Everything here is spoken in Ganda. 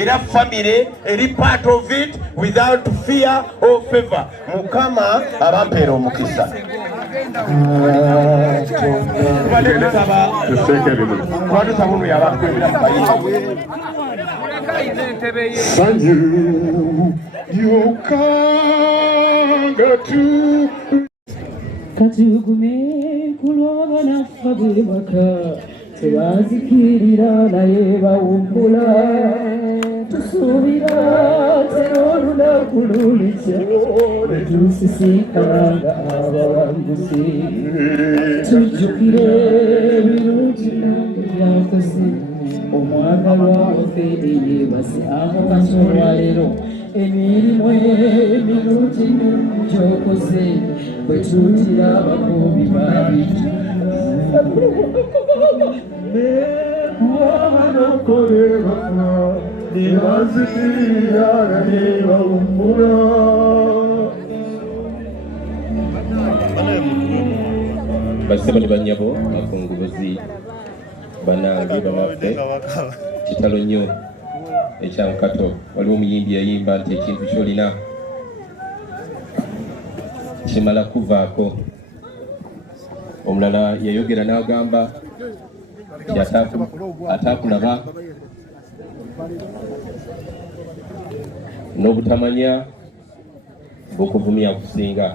era family eri part of it without fear or favor. Mukama abampeera omukisa. Sanju yokanga tu katugume kulwaba nafa bwebaka tebazikirira naye bawumbula tusuubira terolunaku lulikya netusisikanga abawanguzi tujjukire ebirungi nange byakoze omwagalwa waffe eyebase ako kasolwalero emirimu emirungi gyokoze bwe tutira abakubi babitu wabanokolebaka nebazikirira naye bawumbula. Basema ne banyabo akungubuzi banange bamaffe kitalo nnyo ekyankato. Waliwo omuyimbi yayimba nti ekintu kyolina kimala kuvaako. Omulala yayogera n'agamba nti ataakulaba n'obutamanya bukuvumya kusinga.